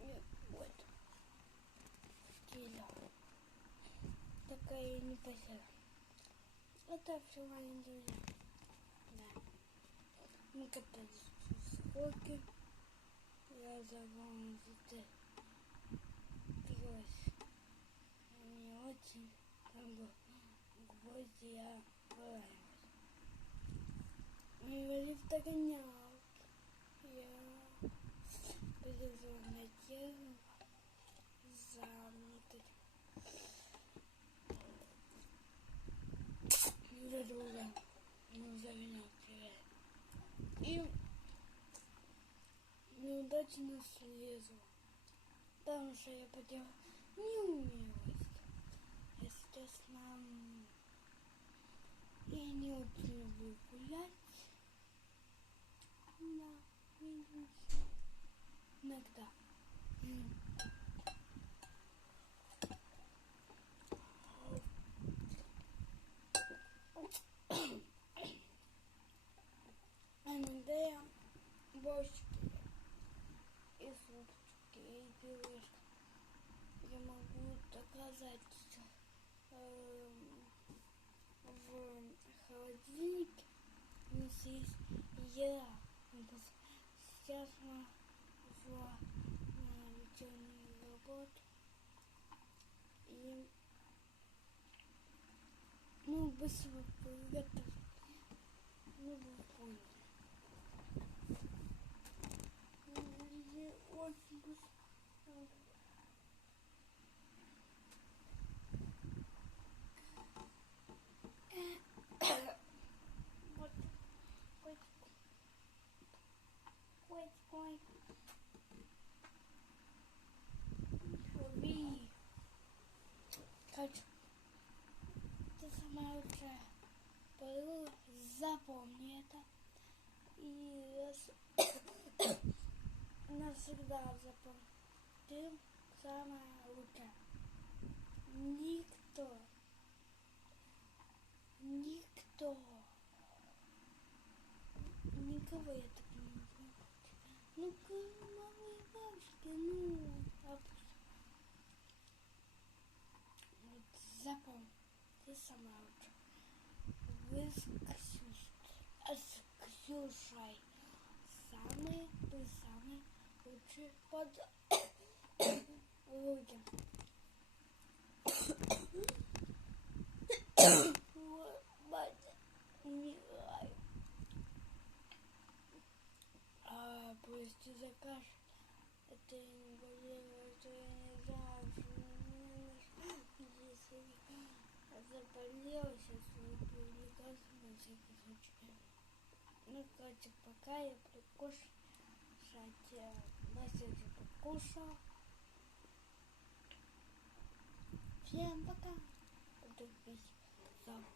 И вот. Стиля. Такая непосредственно. Это все мои друзья. Да. Мы катались в скорке. Я забыл это. Пилось. Не очень. Там был гвозди, я вылазил. Его лифт догонял. Я полезла на дерево за за друга. Он загонял тебя. И неудачно слезла. Потому что я поделала неумелость. Если честно, я не очень люблю гулять. Да, видите. Иногда. А иногда я борщики и супчики, и пюрешки. Я могу доказать в холодильнике. У нас есть еда. Сейчас мы ушла на вечернюю работу. И быстро приготовить. Вы поняли. Очень быстро. Вот. Ой. Шуби. Хочу. Ты самая лучшая подруга. Запомни это. И навсегда запомни. Ты самая лучшая. Никто. Никого я так не могу. Ну-ка, малые бабушки, вот запомни, ты сама лучше. Вы с Ксюшей самые лучшие подруги. Умираю. Пусть закажешь. Это я не болела, это я не знаю, что заболела, сейчас выпью лекарства на всякий случай. Ну, короче, пока я прикушать. Настя уже покушал. Всем пока. Подписывайтесь. Так.